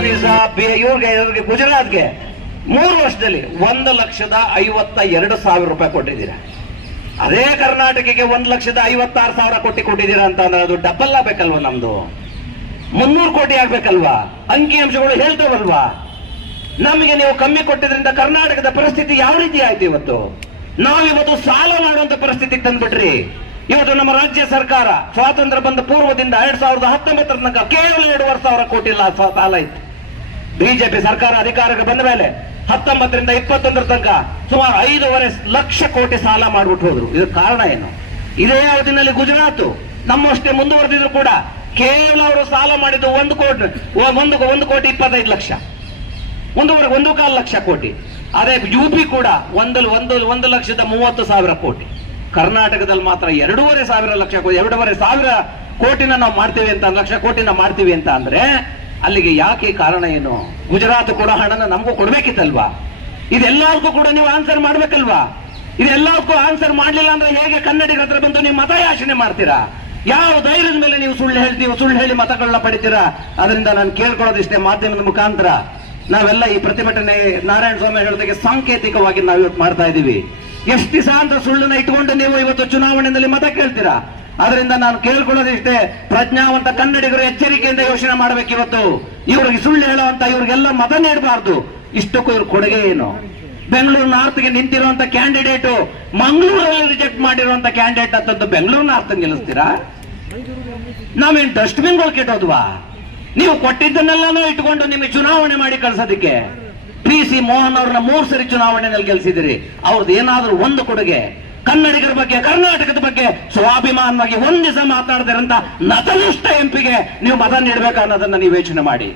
ದಿವಸ ಇವ್ರಿಗೆ ಇವ್ರಿಗೆ ಗುಜರಾತ್ಗೆ ಮೂರು ವರ್ಷದಲ್ಲಿ ಒಂದು ಲಕ್ಷದ ಐವತ್ತ ಎರಡು ಸಾವಿರ ರೂಪಾಯಿ ಕೊಟ್ಟಿದ್ದೀರಾ. ಅದೇ ಕರ್ನಾಟಕಕ್ಕೆ ಒಂದು ಲಕ್ಷದ ಐವತ್ತಾರು ಸಾವಿರ ಕೋಟಿ ಕೊಟ್ಟಿದ್ದೀರಾ ಅಂತ ಅಂದ್ರೆ ಅದು ಡಬಲ್ ಆಗ್ಬೇಕಲ್ವಾ ನಮ್ದು? ಮುನ್ನೂರು ಕೋಟಿ ಆಗ್ಬೇಕಲ್ವಾ? ಅಂಕಿಅಂಶಗಳು ಹೇಳ್ತೇವಲ್ವಾ? ನಮಗೆ ನೀವು ಕಮ್ಮಿ ಕೊಟ್ಟಿದ್ರಿಂದ ಕರ್ನಾಟಕದ ಪರಿಸ್ಥಿತಿ ಯಾವ ರೀತಿ ಆಯ್ತು ಇವತ್ತು? ನಾವಿವತ್ತು ಸಾಲ ಮಾಡುವಂತ ಪರಿಸ್ಥಿತಿಗೆ ತಂದ್ಬಿಟ್ರಿ. ಇವತ್ತು ನಮ್ಮ ರಾಜ್ಯ ಸರ್ಕಾರ ಸ್ವಾತಂತ್ರ್ಯ ಬಂದ ಪೂರ್ವದಿಂದ ಎರಡ್ ಸಾವಿರದ ಹತ್ತೊಂಬತ್ತರ ತನಕ ಕೇವಲ ಎರಡೂವರೆ ಸಾವಿರ ಕೋಟಿ ಸಾಲ ಇತ್ತು. ಬಿಜೆಪಿ ಸರ್ಕಾರ ಅಧಿಕಾರಕ್ಕೆ ಬಂದ ಮೇಲೆ ಹತ್ತೊಂಬತ್ತರಿಂದ ಇಪ್ಪತ್ತೊಂದರ ತನಕ ಸುಮಾರು ಐದೂವರೆ ಲಕ್ಷ ಕೋಟಿ ಸಾಲ ಮಾಡಿಬಿಟ್ಟು ಹೋದ್ರು. ಇದಕ್ಕೆ ಕಾರಣ ಏನು? ಇದೇ ಅವಧಿನಲ್ಲಿ ಗುಜರಾತ್. ನಮ್ಮಷ್ಟೇ ಮುಂದುವರೆದಿದ್ರು ಕೂಡ ಕೇವಲ ಅವರು ಸಾಲ ಮಾಡಿದ್ದು ಒಂದು ಕೋಟಿ ಒಂದು ಒಂದು ಕೋಟಿ ಇಪ್ಪತ್ತೈದು ಲಕ್ಷ. ಒಂದೂವರೆ, ಒಂದು ಕಾಲು ಲಕ್ಷ ಕೋಟಿ. ಅದೇ ಯು ಪಿ ಕೂಡ ಒಂದು ಒಂದು ಒಂದು ಲಕ್ಷದ ಮೂವತ್ತು ಸಾವಿರ ಕೋಟಿ. ಕರ್ನಾಟಕದಲ್ಲಿ ಮಾತ್ರ ಎರಡೂವರೆ ಸಾವಿರ ಲಕ್ಷ ಕೋಟಿ ಎರಡೂವರೆ ಸಾವಿರ ಕೋಟಿನ ನಾವು ಮಾಡ್ತೀವಿ ಅಂತ ಲಕ್ಷ ಕೋಟಿನ ಮಾಡ್ತೀವಿ ಅಂತ ಅಂದ್ರೆ ಅಲ್ಲಿಗೆ ಯಾಕೆ ಕಾರಣ ಏನು? ಗುಜರಾತ್ ಕೊಡೋ ಹಣನ ನಮಗೂ ಕೊಡ್ಬೇಕಿತ್ತಲ್ವಾ? ಇದೆಲ್ಲದಕ್ಕೂ ಕೂಡ ನೀವು ಆನ್ಸರ್ ಮಾಡ್ಬೇಕಲ್ವಾ? ಇದೆಲ್ಲದಕ್ಕೂ ಆನ್ಸರ್ ಮಾಡ್ಲಿಲ್ಲ ಅಂದ್ರೆ ಹೇಗೆ ಕನ್ನಡಿಗರ ಹತ್ರ ಬಂದು ನೀವು ಮತಯಾಚನೆ ಮಾಡ್ತೀರಾ? ಯಾವ ಧೈರ್ಯದ ಮೇಲೆ ನೀವು ಸುಳ್ಳು ಹೇಳ್ತೀವಿ, ಸುಳ್ಳು ಹೇಳಿ ಮತಗಳನ್ನ ಪಡಿತೀರಾ? ಅದರಿಂದ ನಾನು ಕೇಳ್ಕೊಳ್ಳೋದಿಷ್ಟೇ ಮಾಧ್ಯಮದ ಮುಖಾಂತರ. ನಾವೆಲ್ಲ ಈ ಪ್ರತಿಭಟನೆ ನಾರಾಯಣ ಸ್ವಾಮಿ ಹೇಳೋದಕ್ಕೆ ಸಾಂಕೇತಿಕವಾಗಿ ನಾವು ಇವತ್ತು ಮಾಡ್ತಾ ಇದ್ದೀವಿ. ಎಷ್ಟು ದಿವಸ ಅಂತ ಸುಳ್ಳನ್ನ ಇಟ್ಕೊಂಡು ನೀವು ಇವತ್ತು ಚುನಾವಣೆಯಲ್ಲಿ ಮತ ಕೇಳ್ತೀರಾ? ಅದರಿಂದ ನಾನು ಕೇಳ್ಕೊಳ್ಳೋದಿಷ್ಟೇ, ಪ್ರಜ್ಞಾವಂತ ಕನ್ನಡಿಗರು ಎಚ್ಚರಿಕೆಯಿಂದ ಯೋಚನೆ ಮಾಡ್ಬೇಕು ಇವತ್ತು. ಇವ್ರಿಗೆ ಸುಳ್ಳು ಹೇಳುವಂತ ಇವ್ರಿಗೆಲ್ಲ ಮತ ನೀಡಬಾರ್ದು. ಇಷ್ಟಕ್ಕೂ ಇವ್ರ ಕೊಡುಗೆ ಏನು? ಬೆಂಗಳೂರು ನಾರ್ತ್ಗೆ ನಿಂತಿರುವಂತ ಕ್ಯಾಂಡಿಡೇಟ್ ಮಂಗಳೂರಲ್ಲಿ ರಿಜೆಕ್ಟ್ ಮಾಡಿರುವಂತ ಕ್ಯಾಂಡಿಡೇಟ್ ಅಂತದ್ದು ಬೆಂಗಳೂರು ನಾರ್ತ್ ಗೆಲ್ಲಿಸ್ತೀರಾ? ನಾವೇನ್ ಡಸ್ಟ್ಬಿನ್ಗಳು ಕೆಟ್ಟೋದ್ವಾ? ನೀವು ಕೊಟ್ಟಿದ್ದನ್ನೆಲ್ಲಾನು ಇಟ್ಕೊಂಡು ನಿಮಗೆ ಚುನಾವಣೆ ಮಾಡಿ ಕಳ್ಸೋದಕ್ಕೆ. ಪಿ ಸಿ ಮೋಹನ್ ಅವ್ರನ್ನ ಮೂರ್ ಸರಿ ಚುನಾವಣೆಯಲ್ಲಿ ಗೆಲ್ಸಿದಿರಿ ಅವ್ರದ್ದು ಏನಾದ್ರೂ ಒಂದು ಕೊಡುಗೆ, ಕನ್ನಡಿಗರ ಬಗ್ಗೆ, ಕರ್ನಾಟಕದ ಬಗ್ಗೆ ಸ್ವಾಭಿಮಾನವಾಗಿ ಒಂದಿಸ ಮಾತಾಡದಿರಂತ ನತನಿಷ್ಠ ಎಂಪಿಗೆ ನೀವು ಮತ ನೀಡಬೇಕು ಅನ್ನೋದನ್ನ ನೀವು ಯೋಚನೆ ಮಾಡಿ.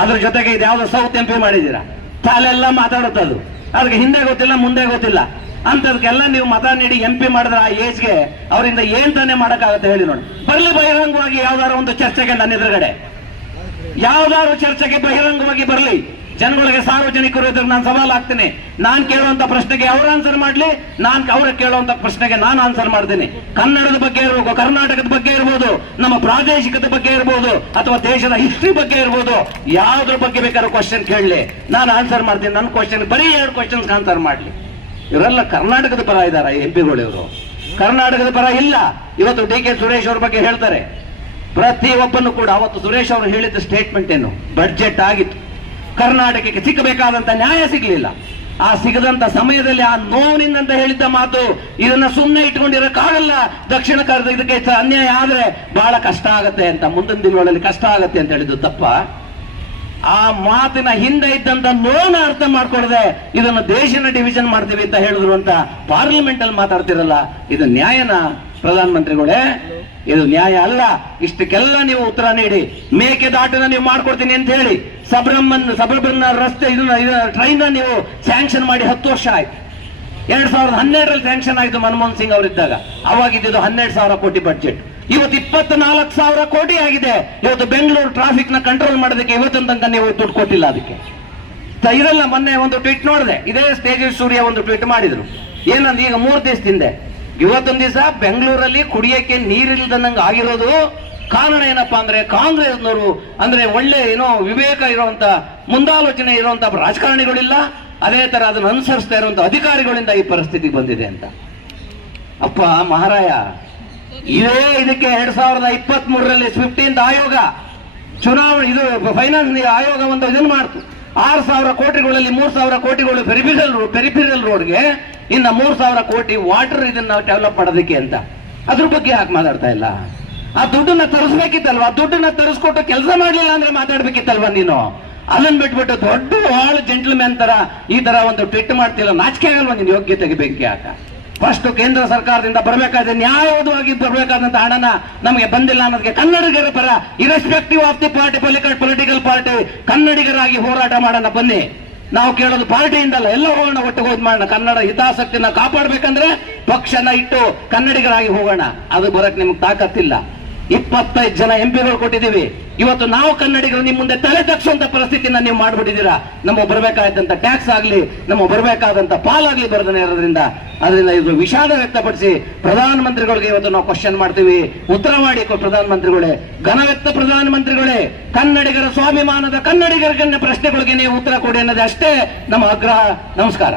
ಅದ್ರ ಜೊತೆಗೆ ಇದ್ಯಾವುದೋ ಯಾವ್ದೋ ಸೌತ್ ಎಂಪಿ ಮಾಡಿದ್ದೀರಾ? ತಾಲೆಲ್ಲ ಮಾತಾಡುತ್ತದು ಅದಕ್ಕೆ ಹಿಂದೆ ಗೊತ್ತಿಲ್ಲ, ಮುಂದೆ ಗೊತ್ತಿಲ್ಲ. ಅಂತದಕ್ಕೆಲ್ಲ ನೀವು ಮತ ನೀಡಿ ಎಂ ಪಿ ಮಾಡಿದ್ರೆ ಆ ಏಜ್ಗೆ ಅವರಿಂದ ಏನ್ ತಾನೇ ಮಾಡಕ್ಕಾಗತ್ತೆ ಹೇಳಿ ನೋಡಿ. ಬರ್ಲಿ ಬಹಿರಂಗವಾಗಿ ಯಾವ್ದಾರ ಒಂದು ಚರ್ಚೆಗೆ ನನ್ನ ಎದುರುಗಡೆ. ಯಾವ್ದಾರು ಚರ್ಚೆಗೆ ಬಹಿರಂಗವಾಗಿ ಬರಲಿ. ಜನಗಳಿಗೆ ಸಾರ್ವಜನಿಕರು ಎದುರು ನಾನು ಸವಾಲ್ ಹಾಕ್ತೇನೆ. ನಾನ್ ಕೇಳುವಂತ ಪ್ರಶ್ನೆಗೆ ಅವ್ರ ಆನ್ಸರ್ ಮಾಡ್ಲಿ, ನಾನ್ ಅವ್ರ ಕೇಳುವಂತ ಪ್ರಶ್ನೆಗೆ ನಾನು ಆನ್ಸರ್ ಮಾಡ್ತೇನೆ. ಕನ್ನಡದ ಬಗ್ಗೆ ಇರ್ಬೋದು ಕರ್ನಾಟಕದ ಬಗ್ಗೆ ಇರ್ಬೋದು, ನಮ್ಮ ಪ್ರಾದೇಶಿಕದ ಬಗ್ಗೆ ಇರ್ಬೋದು, ಅಥವಾ ದೇಶದ ಹಿಸ್ಟ್ರಿ ಬಗ್ಗೆ ಇರ್ಬೋದು, ಯಾವ್ದ್ರ ಬಗ್ಗೆ ಬೇಕಾದ್ರೂ ಕ್ವಶನ್ ಕೇಳಲಿ. ನಾನು ಆನ್ಸರ್ ಮಾಡ್ತೀನಿ. ನನ್ನ ಕ್ವಶನ್ ಬರೀ ಎರಡು ಕ್ವಶನ್ಸ್ ಆನ್ಸರ್ ಮಾಡ್ಲಿ. ಇವರೆಲ್ಲ ಕರ್ನಾಟಕದ ಪರ ಇದಾರ ಎಂ ಪಿಗಳು ಇವರು. ಕರ್ನಾಟಕದ ಪರ ಇಲ್ಲ. ಇವತ್ತು ಡಿ ಕೆ ಸುರೇಶ್ ಅವ್ರ ಬಗ್ಗೆ ಹೇಳ್ತಾರೆ. ಪ್ರತಿ ಒಬ್ಬನು ಕೂಡ, ಅವತ್ತು ಸುರೇಶ್ ಅವರು ಹೇಳಿದ ಸ್ಟೇಟ್ಮೆಂಟ್ ಏನು? ಬಡ್ಜೆಟ್ ಆಗಿತ್ತು. ಕರ್ನಾಟಕಕ್ಕೆ ಸಿಕ್ಕಬೇಕಾದಂತ ನ್ಯಾಯ ಸಿಗಲಿಲ್ಲ. ಆ ಸಿಗದಂತ ಸಮಯದಲ್ಲಿ ಆ ನೋವಿನಿಂದಂತ ಹೇಳಿದ್ದ ಮಾತು ಇದನ್ನ ಸುಮ್ಮನೆ ಇಟ್ಕೊಂಡಿರಕ್ಕಾಗಲ್ಲ. ದಕ್ಷಿಣ ಕನ್ನಡ ಇದಕ್ಕೆ ಅನ್ಯಾಯ ಆದ್ರೆ ಬಹಳ ಕಷ್ಟ ಆಗತ್ತೆ ಅಂತ, ಮುಂದಿನ ದಿನಗಳಲ್ಲಿ ಕಷ್ಟ ಆಗತ್ತೆ ಅಂತ ಹೇಳಿದ್ದು ತಪ್ಪ. ಆ ಮಾತಿನ ಹಿಂದೆ ಇದ್ದಂತ ನೋವನ್ನ ಅರ್ಥ ಮಾಡ್ಕೊಳ್ಳದೆ ಇದನ್ನು ದೇಶನ ಡಿವಿಷನ್ ಮಾಡ್ತೀವಿ ಅಂತ ಹೇಳಿದ್ರು ಅಂತ ಪಾರ್ಲಿಮೆಂಟ್ ಅಲ್ಲಿ ಮಾತಾಡ್ತಿರಲ್ಲ, ಇದು ನ್ಯಾಯನ? ಪ್ರಧಾನಮಂತ್ರಿಗಳೇ, ಇದು ನ್ಯಾಯ ಅಲ್ಲ. ಇಷ್ಟಕ್ಕೆಲ್ಲ ನೀವು ಉತ್ತರ ನೀಡಿ. ಮೇಕೆದಾಟನ ನೀವು ಮಾಡ್ಕೊಡ್ತೀನಿ ಅಂತ ಹೇಳಿ ಸಬ್ರಹ್ಮನ್ ಸಬ್ರಹ್ಮನ್ ರಸ್ತೆ ಇದನ್ನ ಟ್ರೈನ್ ನೀವು ಸ್ಯಾಂಕ್ಷನ್ ಮಾಡಿ ಹತ್ತು ವರ್ಷ ಆಯ್ತು. ಎರಡ್ ಸಾವಿರದ ಹನ್ನೆರಡರಲ್ಲಿ ಸ್ಯಾಂಕ್ಷನ್ ಆಯ್ತು ಮನಮೋಹನ್ ಸಿಂಗ್ ಅವರಿದ್ದಾಗ. ಅವಾಗಿದ್ದು ಹನ್ನೆರಡು ಸಾವಿರ ಕೋಟಿ ಬಜೆಟ್ ಇವತ್ತು ಇಪ್ಪತ್ನಾಲ್ಕು ಸಾವಿರ ಕೋಟಿ ಆಗಿದೆ. ಇವತ್ತು ಬೆಂಗಳೂರು ಟ್ರಾಫಿಕ್ನ ಕಂಟ್ರೋಲ್ ಮಾಡೋದಕ್ಕೆ ಇವತ್ತಿನ ತನಕ ನೀವು ದುಡ್ಡು ಕೊಟ್ಟಿಲ್ಲ ಅದಕ್ಕೆ. ಇದೆಲ್ಲ ಮೊನ್ನೆ ಒಂದು ಟ್ವೀಟ್ ನೋಡಿದೆ. ಇದೇ ಸ್ಟೇಜ್ ಸೂರ್ಯ ಒಂದು ಟ್ವೀಟ್ ಮಾಡಿದ್ರು. ಏನಂದ್ರೆ ಈಗ ಮೂರು ದಿವಸದಿಂದ ಇವತ್ತೊಂದು ದಿವಸ ಬೆಂಗಳೂರಲ್ಲಿ ಕುಡಿಯಕ್ಕೆ ನೀರಿಲ್ದಂಗೆ ಆಗಿರೋದು ಕಾರಣ ಏನಪ್ಪಾ ಅಂದ್ರೆ ಕಾಂಗ್ರೆಸ್ನವರು ಅಂದ್ರೆ ಒಳ್ಳೆ ಏನೋ ವಿವೇಕ ಇರುವಂತ ಮುಂದಾಲೋಚನೆ ಇರುವಂತ ರಾಜಕಾರಣಿಗಳಿಲ್ಲ. ಅದೇ ತರ ಅದನ್ನು ಅನುಸರಿಸ್ತಾ ಇರುವಂತ ಅಧಿಕಾರಿಗಳಿಂದ ಈ ಪರಿಸ್ಥಿತಿ ಬಂದಿದೆ ಅಂತ. ಅಪ್ಪ ಮಹಾರಾಯ, ಇದೇ ಇದಕ್ಕೆ ಎರಡ್ ಸಾವಿರದ ಇಪ್ಪತ್ತ್ ಮೂರರಲ್ಲಿ ಫಿಫ್ಟೀನ್ತ್ ಆಯೋಗ, ಚುನಾವಣೆ ಇದು ಫೈನಾನ್ಸ್ ಆಯೋಗ ಒಂದು ಇದನ್ನು ಮಾಡ್ತು. ಆರು ಸಾವಿರ ಕೋಟಿಗಳಲ್ಲಿ ಮೂರು ಸಾವಿರ ಕೋಟಿಗಳು ಪೆರಿಫಿರಲ್ ಪೆರಿಫಿರಲ್ ರೋಡ್ಗೆ ಇನ್ನ ಮೂರ್ ಸಾವಿರ ಕೋಟಿ ವಾಟರ್ ಇದನ್ನ ಡೆವಲಪ್ ಮಾಡೋದಕ್ಕೆ ಅಂತ. ಅದ್ರ ಬಗ್ಗೆ ಯಾಕೆ ಮಾತಾಡ್ತಾ ಇಲ್ಲ? ಆ ದುಡ್ಡನ್ನ ತರಿಸ್ಬೇಕಿತ್ತಲ್ವಾ? ದುಡ್ಡನ್ನ ತರಿಸ್ಕೊಟ್ಟು ಕೆಲಸ ಮಾಡ್ಲಿಲ್ಲ ಅಂದ್ರೆ ಮಾತಾಡ್ಬೇಕಿತ್ತಲ್ವಾ ನೀನು? ಅದನ್ನ ಬಿಟ್ಬಿಟ್ಟು ದೊಡ್ಡ ಬಹಳ ಜೆಂಟ್ಲ್ಮ್ಯಾನ್ ತರ ಈ ತರ ಒಂದು ಟ್ವಿಟ್ ಮಾಡ್ತಿಲ್ಲ. ನಾಚಿಕೆ ಆಗಲ್ವಾ ನಿನ್ ಯೋಗ್ಯತೆಗೆ ಬೆಂಕಿ ಹಾಕ? ಫಸ್ಟ್ ಕೇಂದ್ರ ಸರ್ಕಾರದಿಂದ ಬರಬೇಕಾದ ನ್ಯಾಯಯುತವಾಗಿ ಬರಬೇಕಾದಂತ ಹಣನ ನಮಗೆ ಬಂದಿಲ್ಲ ಅನ್ನೋದಕ್ಕೆ ಕನ್ನಡಿಗರ ಪರ irrespective of the party political party ಕನ್ನಡಿಗರಾಗಿ ಹೋರಾಟ ಮಾಡೋಣ ಬನ್ನಿ. ನಾವು ಕೇಳೋದು ಪಾರ್ಟಿಯಿಂದಲ್ಲ, ಎಲ್ಲ ಹೋಗೋಣ ಒಟ್ಟಿಗೆ ಹೋಗಿ ಮಾಡೋಣ. ಕನ್ನಡ ಹಿತಾಸಕ್ತಿನ ಕಾಪಾಡಬೇಕಂದ್ರೆ ಪಕ್ಷನ ಇಟ್ಟು ಕನ್ನಡಿಗರಾಗಿ ಹೋಗೋಣ. ಅದು ಬರಕ್ ನಿಮ್ಗೆ ತಾಕತ್ತಿಲ್ಲ. ಇಪ್ಪತ್ತೈದು ಜನ ಎಂಪಿಗಳು ಕೊಟ್ಟಿದ್ದೀವಿ. ಇವತ್ತು ನಾವು ಕನ್ನಡಿಗರು ನಿಮ್ಮ ಮುಂದೆ ತಲೆ ತಗ್ಸುವಂತ ಪರಿಸ್ಥಿತಿನ ನೀವು ಮಾಡ್ಬಿಟ್ಟಿದ್ದೀರಾ. ನಮ್ಮ ಬರಬೇಕಾದಂತ ಟ್ಯಾಕ್ಸ್ ಆಗ್ಲಿ ನಮ್ಮ ಬರಬೇಕಾದಂತ ಪಾಲಾಗ್ಲಿ ಬರ್ದನೆ ಇರೋದ್ರಿಂದ, ಅದರಿಂದ ಇದು ವಿಷಾದ ವ್ಯಕ್ತಪಡಿಸಿ ಪ್ರಧಾನಮಂತ್ರಿಗಳಿಗೆ ಇವತ್ತು ನಾವು ಕ್ವಶನ್ ಮಾಡ್ತೀವಿ. ಉತ್ತರ ಮಾಡಿ ಕೊ- ಪ್ರಧಾನಮಂತ್ರಿಗಳೇ. ಪ್ರಧಾನ ಪ್ರಧಾನಮಂತ್ರಿಗಳೇ, ಕನ್ನಡಿಗರ ಸ್ವಾಭಿಮಾನದ ಕನ್ನಡಿಗರಿಗೆ ಪ್ರಶ್ನೆಗಳಿಗೆ ನೀವು ಉತ್ತರ ಕೊಡಿ ಅನ್ನೋದೇ ಅಷ್ಟೇ ನಮ್ಮ ಆಗ್ರಹ, ನಮಸ್ಕಾರ.